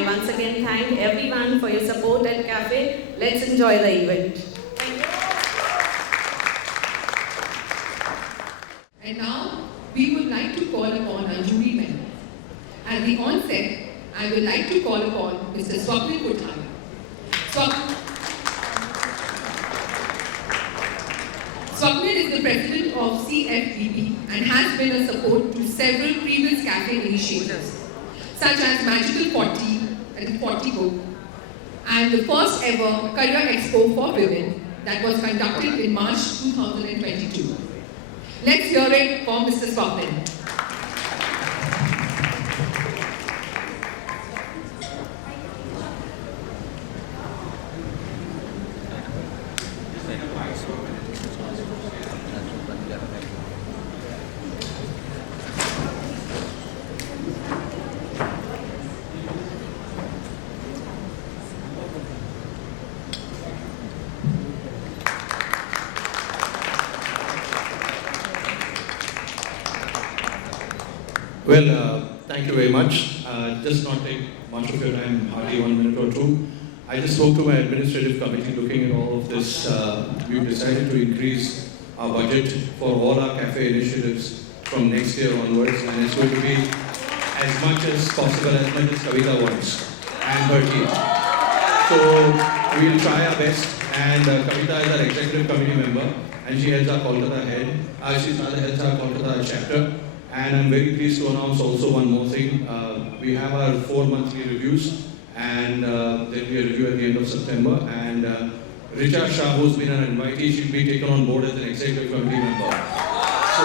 I once again thank everyone for your support at Cafe. Let's enjoy the event. And now, we would like to call upon our jury member. At the onset, I would like to call upon Mr. Pehchaan. Swapnil is the president of CFBP and has been a support to several previous cafe initiatives, such as Magical 40 and 40 Book, and the first ever Career Expo for Women that was conducted in March 2022. Let's hear it from Mr. Swapnil. Well, thank you very much. Just not take much of your time, hardly 1 minute or two. I just spoke to my administrative committee looking at all of this. We've decided to increase our budget for all our cafe initiatives from next year onwards, and it's going to be as much as possible, as much as Kavita wants and her team. So we'll try our best, and Kavita is our executive committee member, and she heads our Kolkata head. She heads our Kolkata chapter. And I'm very pleased to announce also one more thing. We have our 4 monthly reviews, and there'll be a review at the end of September. And Richa Shah, who's been an invitee, she'll be taken on board as an executive committee member. So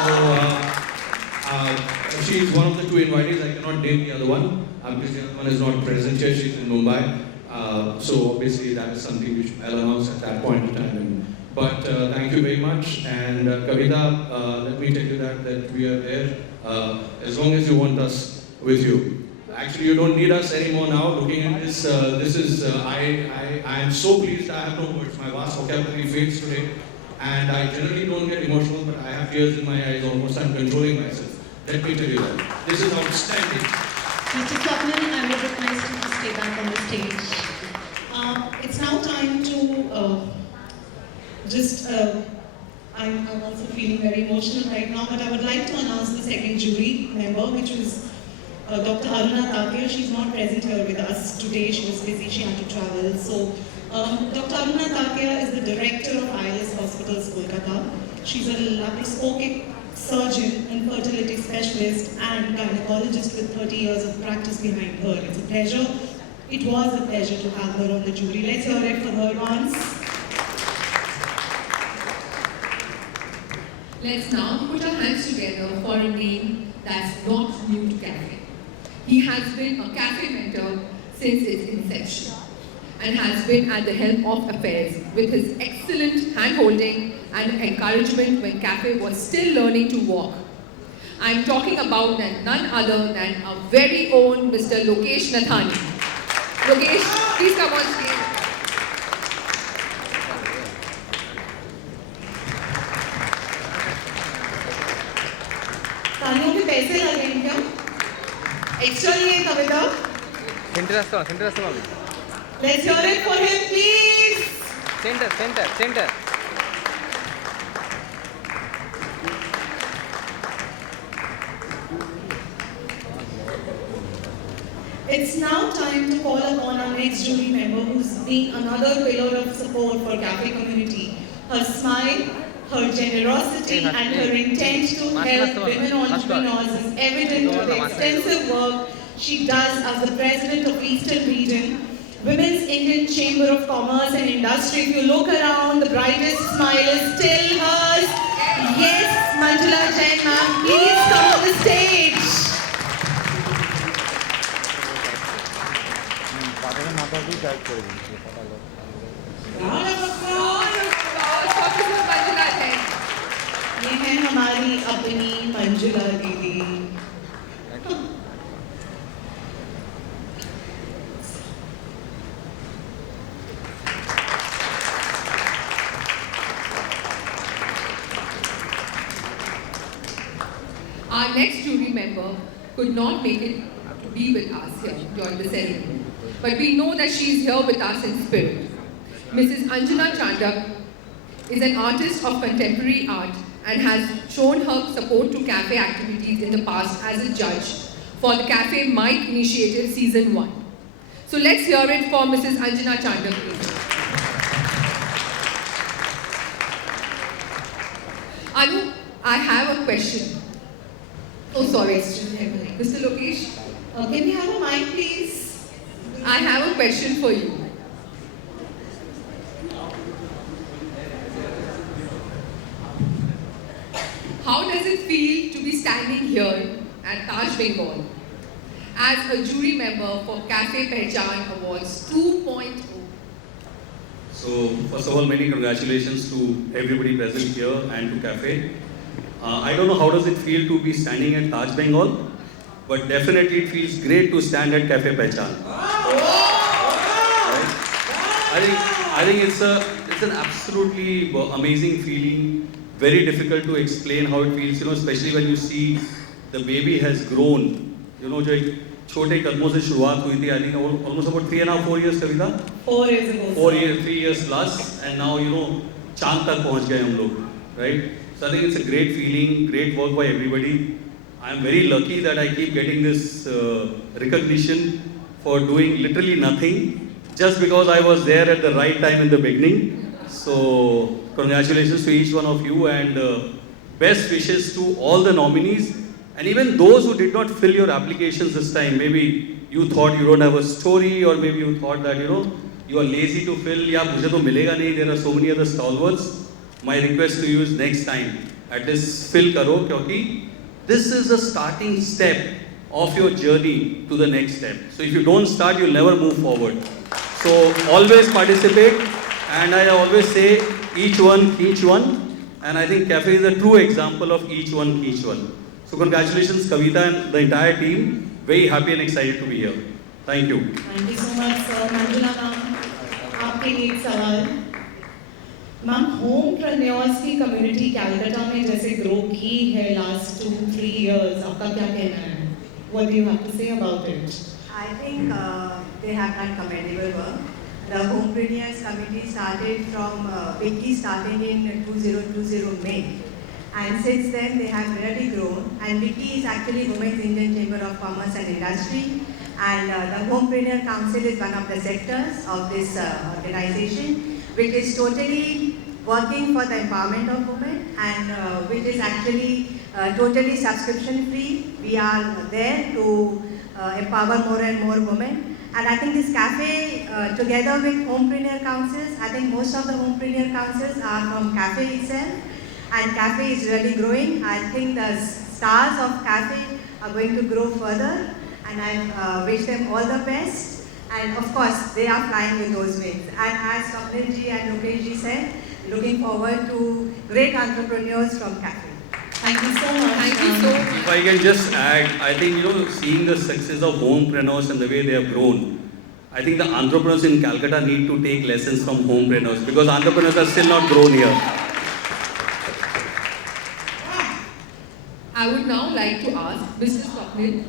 she's one of the 2 invitees. I cannot name the other one because the other one is not present here. She's in Mumbai. So obviously that is something which I'll announce at that point in time. But thank you very much. And Kavita, let me tell you that we are there. As long as you want us with you. Actually, you don't need us anymore now. Looking at this, I am so pleased. I have no words. My vast vocabulary fades today, and I generally don't get emotional, but I have tears in my eyes almost. I'm controlling myself. Let me tell you that this is outstanding. Mr. Swapnil, I would request you to stay back on the stage. It's now time to I'm also feeling very emotional right now, but I would like to announce the second jury member, which was Dr. Aruna Takia. She's not present here with us today. She was busy. She had to travel. So, Dr. Aruna Takia is the director of ILS Hospitals, Kolkata. She's a laparoscopic surgeon and fertility specialist and gynecologist with 30 years of practice behind her. It's a pleasure. It was a pleasure to have her on the jury. Let's hear it for her once. Let's now put our hands together for a name that's not new to cafe. He has been a cafe mentor since its inception and has been at the helm of affairs with his excellent hand-holding and encouragement when cafe was still learning to walk. I'm talking about none other than our very own Mr. Lokesh Nathani. Lokesh, please come on stage. तालियों के पैसे लगे हैं क्या? Extra लिए कविता? Center. Let's hear it for him, please. Center. It's now time to call upon our next jury member, who's been another pillar of support for cafe community. Her smile, her generosity and her intent to help women entrepreneurs is evident to the extensive work she does as the president of Eastern Region, Women's Indian Chamber of Commerce and Industry. If you look around, the brightest smile is still hers. Yes, Manjula Jain ma'am, please come on the stage. ये है हमारी अपनी मंजुला दीदी. Our next jury member could not make it to be with us here. during the ceremony. But we know that she is here with us in spirit. Mrs. Anjana Chandak is an artist of contemporary art and has shown her support to cafe activities in the past as a judge for the Cafe Mike Initiative Season 1. So let's hear it for Mrs. Anjana Chandak, please. Anu, I have a question. Oh, sorry, Mr. Lokesh. Can we have a mic, please? I have a question for you. How does it feel to be standing here at Taj Bengal as a jury member for Cafe Pehchaan Awards 2.0? So, first of all, many congratulations to everybody present here and to Cafe. I don't know how does it feel to be standing at Taj Bengal, but definitely it feels great to stand at Cafe Pehchaan. Right? I think it's an absolutely amazing feeling. Very difficult to explain how it feels, especially when you see the baby has grown. जो एक छोटे कदमों से शुरुआत हुई थी, I think almost about 3.5, 4 years, Kavita? 4 years ago. 4 years, 3 years plus, and now चांद तक पहुंच गए हम लोग, right? So I think it's a great feeling, great work by everybody. I'm very lucky that I keep getting this recognition for doing literally nothing, just because I was there at the right time in the beginning. So congratulations to each one of you, and best wishes to all the nominees, and even those who did not fill your applications this time. Maybe you thought you don't have a story, or maybe you thought that you are lazy to fill, या मुझे तो मिलेगा नहीं, there are so many other stalwarts. My request to you is next time, at least fill करो, क्योंकि this is the starting step of your journey to the next step. So if you don't start, you'll never move forward. So always participate, and I always say each one, and I think Cafe is a true example of each one. So congratulations, Kavita and the entire team. Very happy and excited to be here. Thank you. Thank you so much, sir. Manjula ma'am, आपके लिए एक सवाल. Ma'am, होमप्रेन्योर्स की community Calcutta में जैसे grow की है last 2-3 years, आपका क्या कहना है? What do you have to say about it? I think they have done commendable work. The Homepreneurs Committee started from Vicky starting in 2020 May. And since then they have really grown. And Vicky is actually Women's Indian Chamber of Commerce and Industry. And the Homepreneur Council is one of the sectors of this organization, which is totally working for the empowerment of women, and which is actually totally subscription free. We are there to empower more and more women. And I think this cafe, together with Homepreneur Councils, I think most of the Homepreneur Councils are from Cafe itself. And Cafe is really growing. I think the stars of Cafe are going to grow further. And I wish them all the best. And of course, they are flying with those wings. And as Swapnilji and Lokeshji said, looking forward to great entrepreneurs from Cafe. Thank you so much. Thank you so much. If I can just add, I think seeing the success of homepreneurs and the way they have grown, I think the entrepreneurs in Calcutta need to take lessons from homepreneurs, because entrepreneurs are still not grown here. I would now like to ask Mr. Swapnil,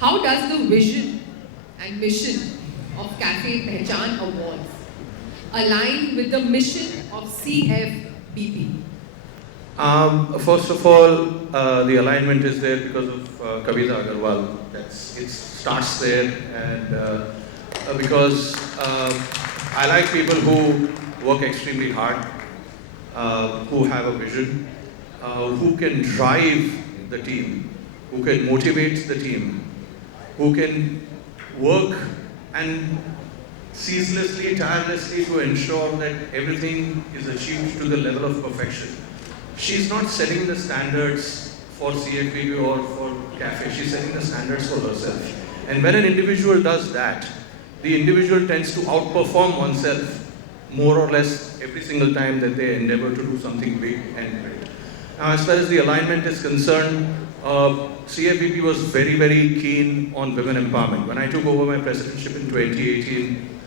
how does the vision and mission of Cafe Pehchaan Awards align with the mission of CFBP? First of all, the alignment is there because of Kavita Agarwal. It starts there, and because I like people who work extremely hard, who have a vision, who can drive the team, who can motivate the team, who can work and ceaselessly, tirelessly to ensure that everything is achieved to the level of perfection. She's not setting the standards for CFPB or for Cafe, she's setting the standards for herself. And when an individual does that, the individual tends to outperform oneself more or less every single time that they endeavor to do something big and great. Now, as far as the alignment is concerned, CFPB was very, very keen on women empowerment. When I took over my presidentship in 2018,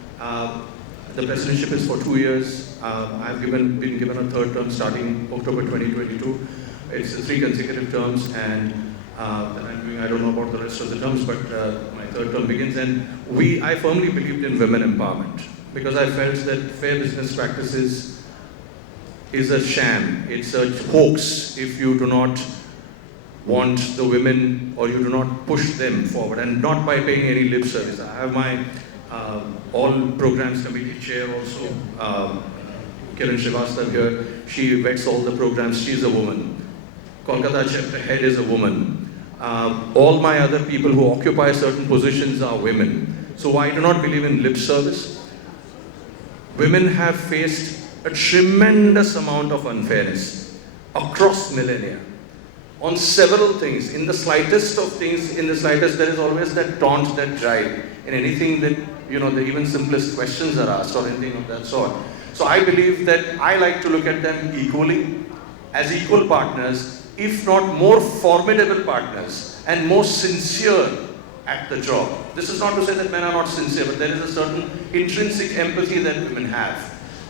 the presidentship is for 2 years. I've been given a third term starting October 2022. It's 3 consecutive terms, and that I'm doing. I don't know about the rest of the terms, but my third term begins, and I firmly believed in women empowerment because I felt that fair business practices is a sham. It's a hoax if you do not want the women or you do not push them forward, and not by paying any lip service. I have my all programs committee chair also, Kiran Srivastava here. She vets all the programs. She's a woman. Kolkata chapter head is a woman. All my other people who occupy certain positions are women. So I do not believe in lip service. Women have faced a tremendous amount of unfairness across millennia on several things. In the slightest of things, there is always that taunt, that drive in anything that, the even simplest questions are asked or anything of that sort. So I believe that I like to look at them equally, as equal partners, if not more formidable partners and more sincere at the job. This is not to say that men are not sincere, but there is a certain intrinsic empathy that women have,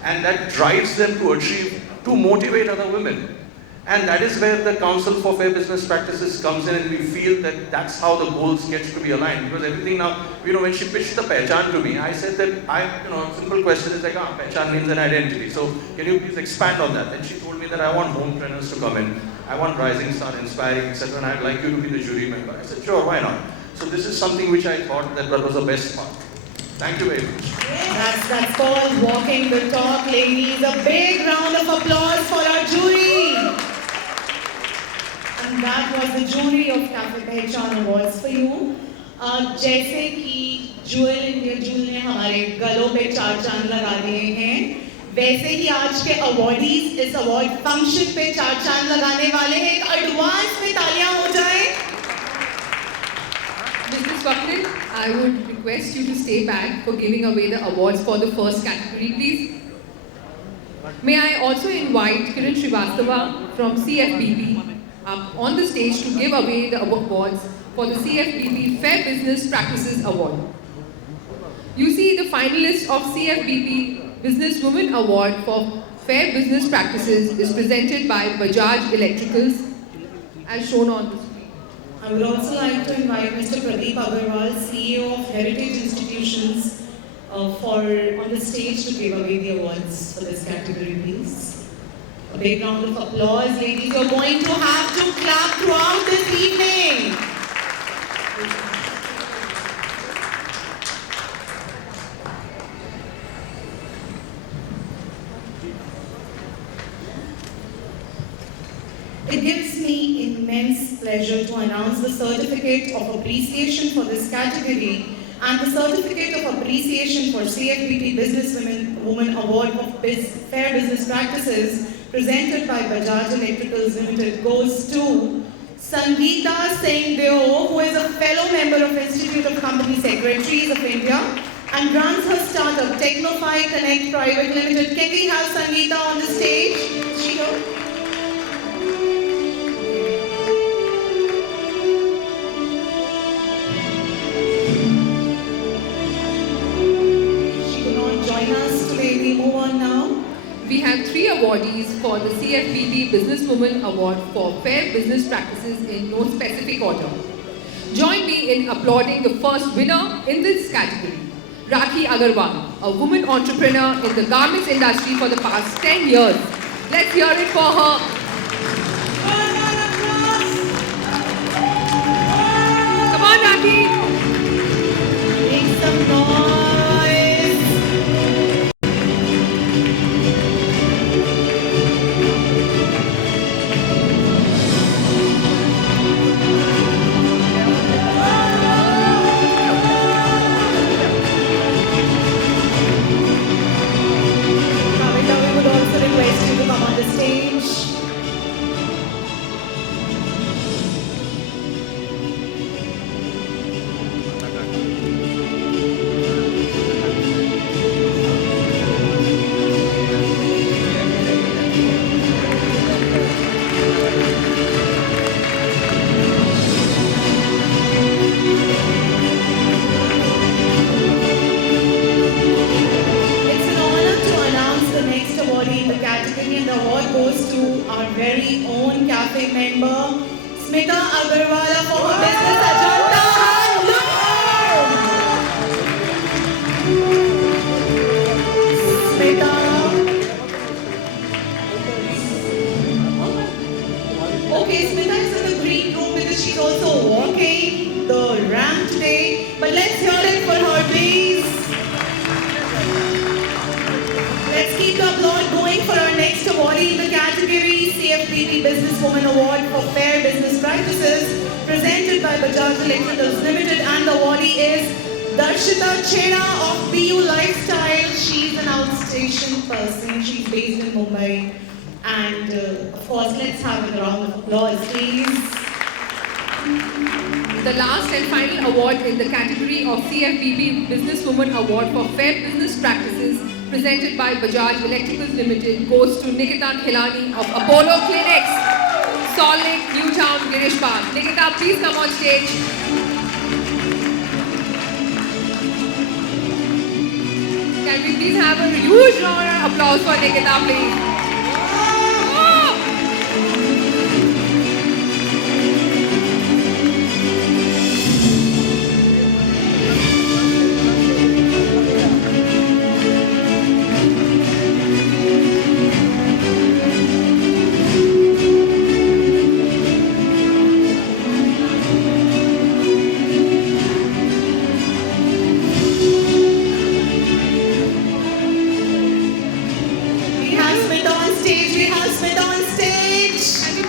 and that drives them to motivate other women. And that is where the Council for Fair Business Practices comes in, and we feel that that's how the goals get to be aligned. Because everything now, when she pitched the Pehchaan to me, I said that simple question is like, Pehchaan means an identity. So can you please expand on that? And she told me that I want homepreneurs to come in, I want Rising Star, Inspiring, etc. And I'd like you to be the jury member. I said, sure, why not? So this is something which I thought that was the best part. Thank you very much. That's called walking the talk, ladies. A big round of applause for our jury. And that was the jury of Cafe Pehchaan Awards for you. जैसे कि jewel India joule ने हमारे गलों पे 4 चांद लगा दिए हैं, वैसे ही आज के अवार्डीज इस अवार्ड फंक्शन पे 4 चांद लगाने वाले हैं. एक एडवांस में तालियां हो जाए. Mr. Swapnil, I would request you to stay back for giving away the awards for the first category, please. May I also invite Kiran Srivastava from CFBB up on the stage to give away the awards for the CFBB Fair Business Practices Award. You see, the finalist of CFBB Businesswoman Award for Fair Business Practices is presented by Bajaj Electricals, as shown on the screen. I would also like to invite Mr. Pradeep Agarwal, CEO of Heritage Institutions, on the stage to give away the awards for this category, please. A big round of applause, ladies. You're going to have to clap throughout this evening. It gives me immense pleasure to announce the Certificate of Appreciation for this category and the Certificate of Appreciation for CFBT Businesswoman Award for Fair Business Practices presented by Bajaj Electricals Limited goes to Sangeeta Singh Deo, who is a fellow member of Institute of Company Secretaries of India and runs her startup Technofy Connect Private Limited. Can we have Sangeeta on the stage? Sure. We have 3 awardees for the CFBB Businesswoman Award for Fair Business Practices in no specific order. Join me in applauding the first winner in this category, Rakhi Agarwal, a woman entrepreneur in the garments industry for the past 10 years. Let's hear it for her. Come on, Rakhi. Make some noise. Smita Agarwala for her business agenda. Smita. Okay, Smita is in the green room because she's also walking the ramp today. But let's hear it for her, please. Let's keep the applaud going for our next awardee in the category CFPB Businesswoman Award for Fair Business Practices, presented by Bajaj Electricals Limited, and the awardee is Darshita Chheda of BU Lifestyle. She's an outstation person. She's based in Mumbai. And of course, let's have a round of applause, please. The last and final award in the category of CFBB Businesswoman Award for Fair Business Practices, presented by Bajaj Electricals Limited, goes to Nikita Khilani of Apollo Clinics, Salt Lake, Newtown, Girish Park. Nikita, please come on stage. Can we please have a huge round of applause for Nikita, please?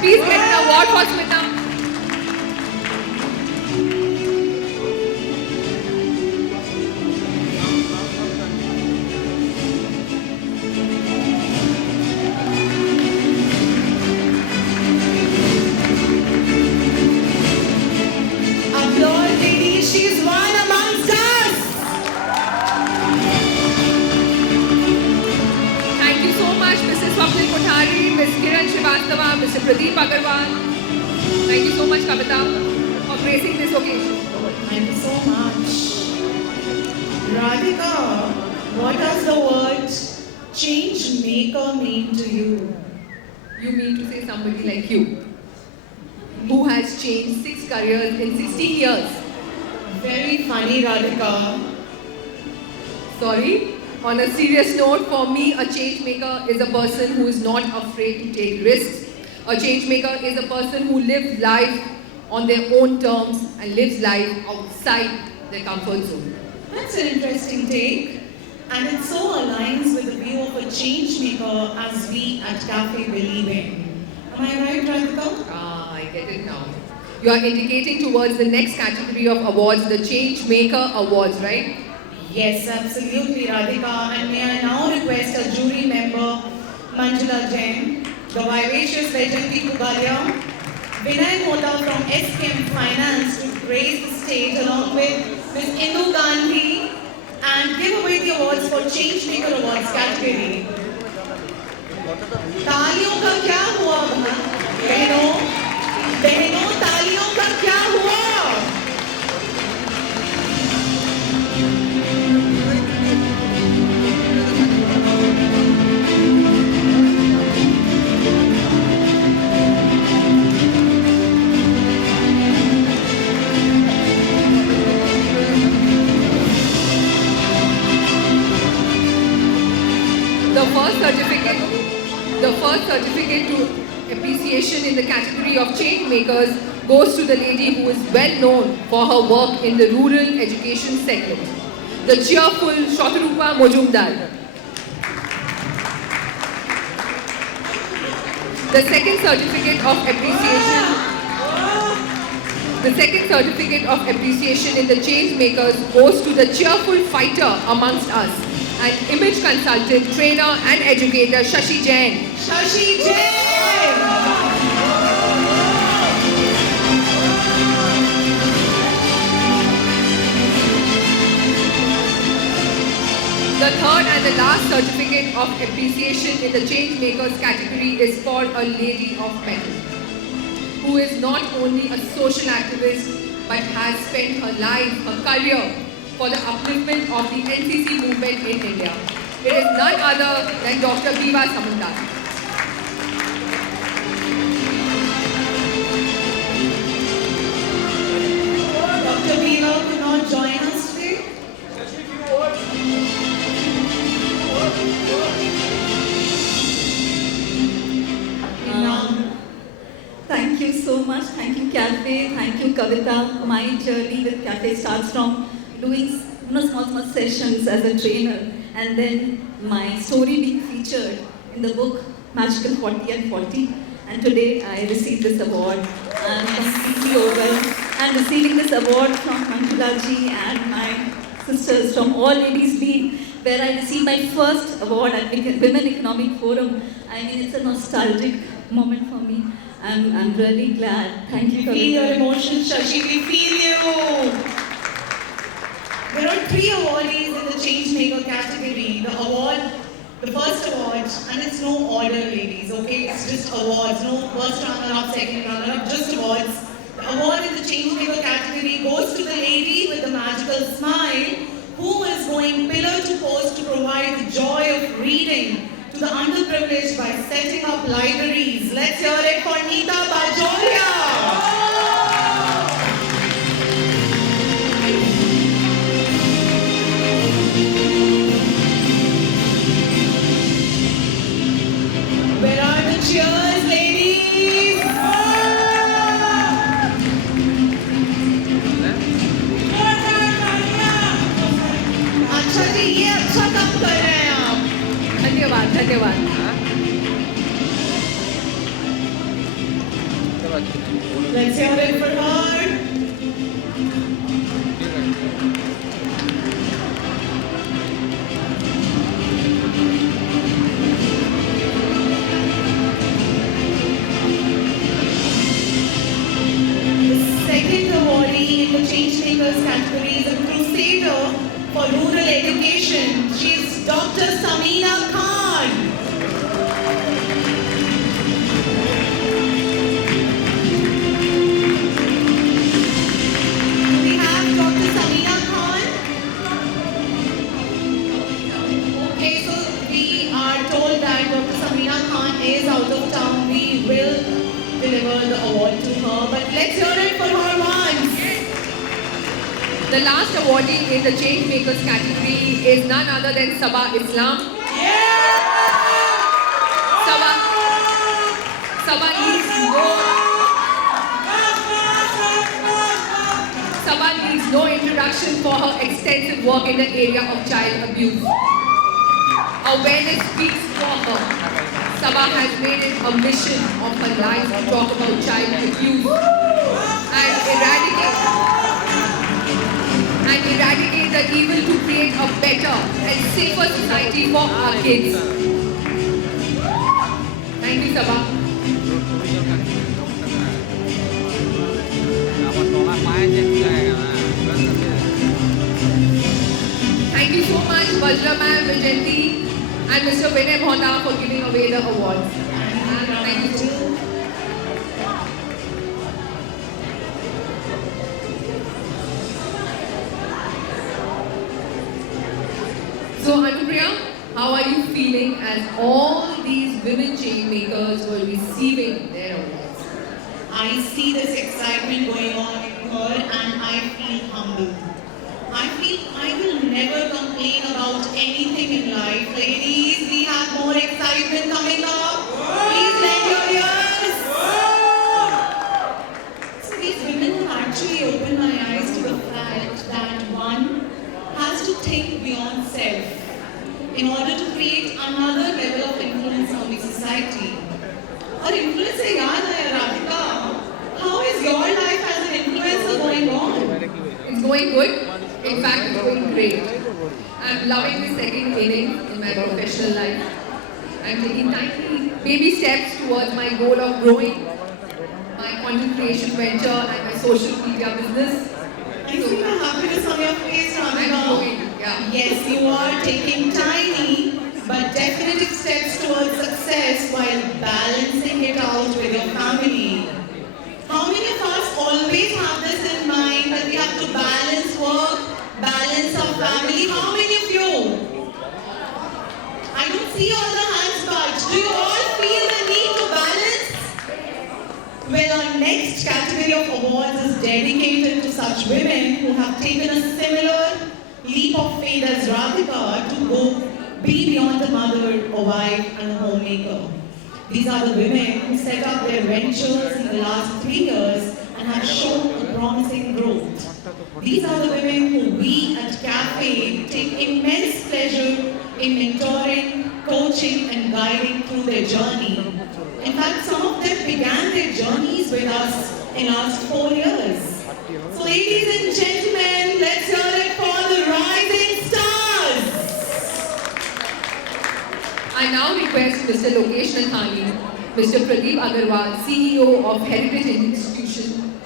Please get an award for Smita. Applaud, ladies. She's one amongst us. Thank you so much, Mrs. Swapnil Kothari, Ms. Kiran Srivastava, Mr. Pradeep Agarwal. Thank you so much, Kavita, for gracing this occasion. Thank you so much. Radhika, what does the word change maker mean to you? You mean to say somebody like you, who has changed 6 careers in 16 years. Very funny, Radhika. Sorry. On a serious note, for me, a change maker is a person who is not afraid to take risks. A change maker is a person who lives life on their own terms and lives life outside their comfort zone. That's an interesting take. And it so aligns with the view of a change maker as we at Cafe believe in. Am I right, Radhika? Ah, I get it now. You are indicating towards the next category of awards, the Change Maker Awards, right? Yes, absolutely, Radhika. And may I now request a jury member, Manjula Jain, the vivacious legendary Pugalia, Vinay Mota from SKM Finance to grace the stage along with Ms. Indu Gandhi and give away the awards for Change Maker Awards category. तालियों का क्या हुआ बहनों? बहनों तालियों का क्या हुआ? The first certificate to appreciation in the category of change makers goes to the lady who is well known for her work in the rural education segment, the cheerful Shatarupa Mojumdar. The second certificate of appreciation in the change makers goes to the cheerful fighter amongst us, an image consultant, trainer and educator, Shashi Jain. Shashi Jain! The third and the last certificate of appreciation in the change makers category is for a lady of metal, who is not only a social activist but has spent her life, her career for the upliftment of the NCC movement in India. It is none other than Dr. Biva Samanta. cafe. Thank you, Kavita. My journey with cafe starts from doing small sessions as a trainer, and then my story being featured in the book Magical 40 and 40. And today I received this award. I'm completely overwhelmed. I'm receiving this award from Manjula ji and my sisters from All Ladies League, where I received my first award at Women Economic Forum. I mean, it's a nostalgic moment for me. I'm really glad. Thank you, We feel your Kavita. emotions, Shashi. We feel you. There are 3 awardees in the Changemaker category. The first award, and it's no order, ladies, okay? It's just awards. No first runner-up, second runner-up, just awards. The award in the Changemaker category goes to the lady with the magical smile who is going pillar to post to provide the joy of reading to the underprivileged by setting up libraries. Let's hear it for Neeta Bajoria. Where are the cheers, ladies? अच्छा जी, ये अच्छा काम कर रहे हैं आप. धन्यवाद धन्यवाद. Let's hear it for her. Second awardee in the Changemakers category is a crusader for rural education. She is Dr. Samina Khan. We have Dr. Samina Khan. Okay, so we are told that Dr. Samina Khan is out of town. We will deliver the award to her, but let's hear it for her once. The last awardee in the Changemakers category is none other than Sabah Islam. Sabah needs no introduction for her extensive work in the area of child abuse. Awareness speaks for her. Sabah has made it a mission of her life to talk about child abuse and eradicate the evil to create a better and safer society for our kids. Thank you, Sabah. Thank you so much, Vajra ma'am, Vijanti, and Mr. Vinay Bhota for giving away the awards. Thank you so much. So, Anupriya, how are you feeling as all these women chain makers were receiving their awards? I see this excitement going on in her and I feel humbled. I feel I will never complain about anything in life. Ladies, we have more excitement coming up. Please lend your ears. So these women have actually opened my eyes to the fact that one has to think beyond self in order to create another level of influence on the society. Or influence से याद है Radhika, how is your life as an influencer going on? It's going good. In fact, it's going great. I'm loving the second inning in my professional life. I'm taking tiny baby steps towards my goal of growing my content creation venture and my social media business. I see the happiness on your face, I'm Radhika. growing, yeah. Yes, you are taking tiny but definitive steps towards success while balancing it out with your family. How many of us always have this in mind that we have to balance work, balance our family? How many of you? I don't see all the hands budge. Do you all feel the need to balance? Well, our next category of awards is dedicated to such women who have taken a similar leap of faith as Radhika to go be beyond the mother, a wife, and a homemaker. These are the women who set up their ventures in the last 3 years and and have shown a promising growth. These are the women who we at Cafe take immense pleasure in mentoring, coaching and guiding through their journey. In fact, some of them began their journeys with us in last 4 years. So ladies and gentlemen, let's hear it for the rising stars. I now request Mr. Lokesh Nathani, Mr. Pradeep Agarwal, CEO of Heritage Institution,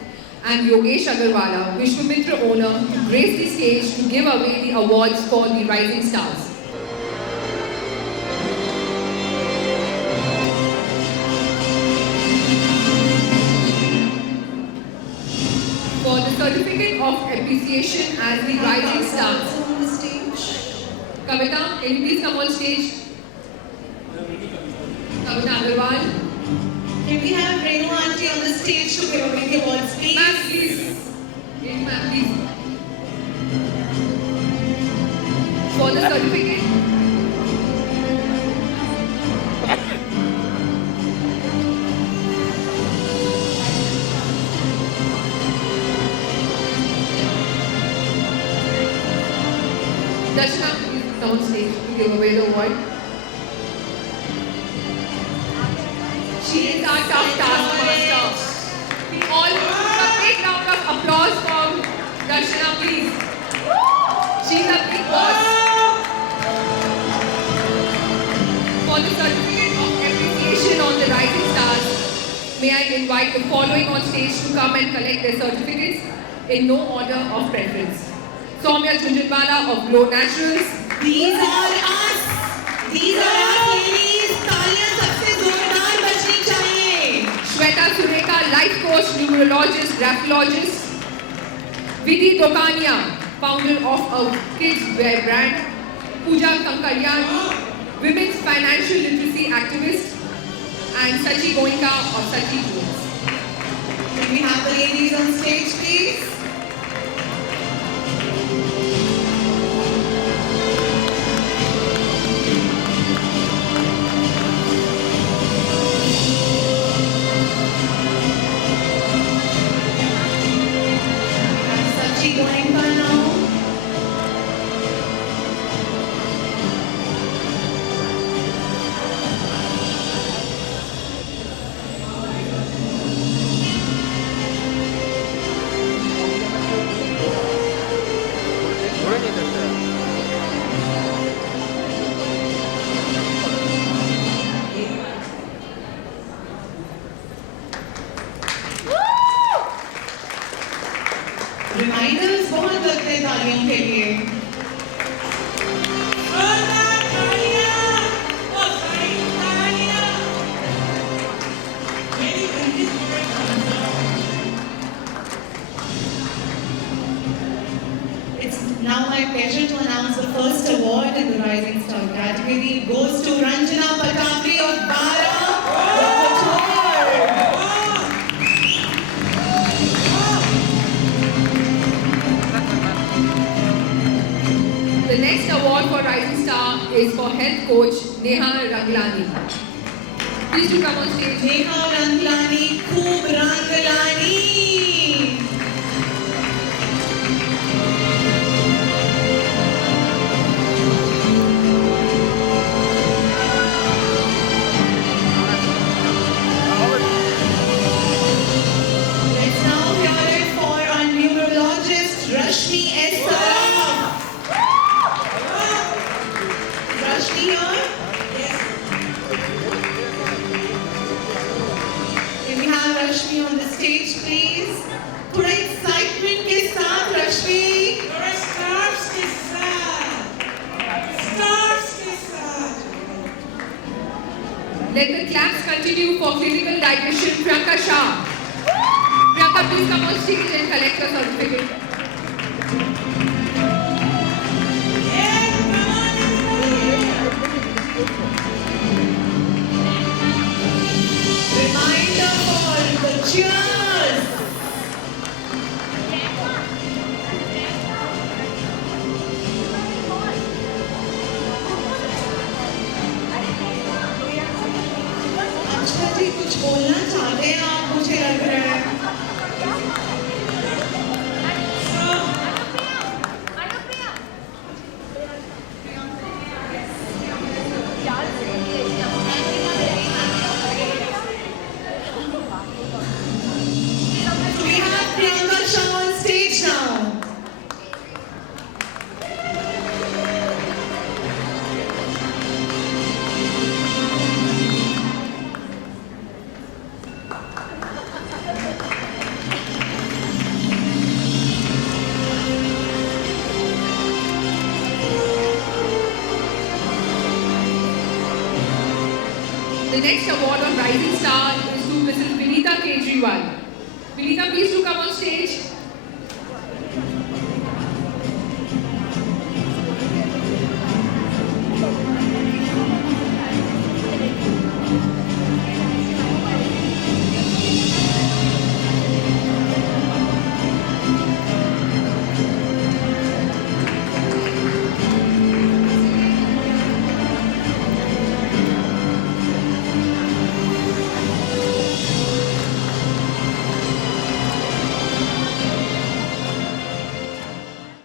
and Yogesh Agarwala, Vishwamitra owner, to grace the stage to give away the awards for the rising stars. For the certificate of appreciation as the rising stars. On the stage. Kavita, can you please come on stage? Kavita Agarwal. Can we have Renu Auntie on the stage to give away the awards, please? Ma'am, please. Renu ma'am, please. For the certificate. Darshana, please come on stage to give away the award. She is our tough taskmaster. We all give a big round of applause for Darshana, please. She's a big boss. For the certificate of appreciation on the rising stars, may I invite the following on stage to come and collect their certificates in no order of preference. Soumya Jhunjhunwala of Glow Naturals. These are us. These are us, ladies. तालियां सबसे जोरदार बजनी चाहिए. Shweta Sureka, life coach, numerologist, graphologist. Vidhi Dokania, founder of a kids wear brand. Pooja Kankariani, women's financial literacy activist. And Sachi Goenka of Sachi Jewels. Can we have the ladies on stage, please? Sachi Goenka now. Reminders बहुत लगते हैं तालियों के लिए. It's now my pleasure to announce the first award in the Rising Star category. It goes to Ranjana Patapri of Bara. The next award for Rising Star is for health coach Neha Ranglani. Please do come on stage. Neha Ranglani, Khoob Ranglani. Let's now hear it for our numerologist Rashmi S. Saraf. Rashmi here? Yes. Can we have Rashmi on the stage, please? थोड़ा excitement के साथ Rashmi. थोड़ा stars के साथ. Stars के साथ. Let the claps continue for clinical dietitian Priyanka Shah. Priyanka, please come on stage and collect your certificate. Reminder for the cheers. अच्छा जी कुछ बोलना चाहते हैं आप मुझे लग रहा है the next award of Rising Star is to Mrs. Vinita Kejriwal. Vinita, please do come on stage.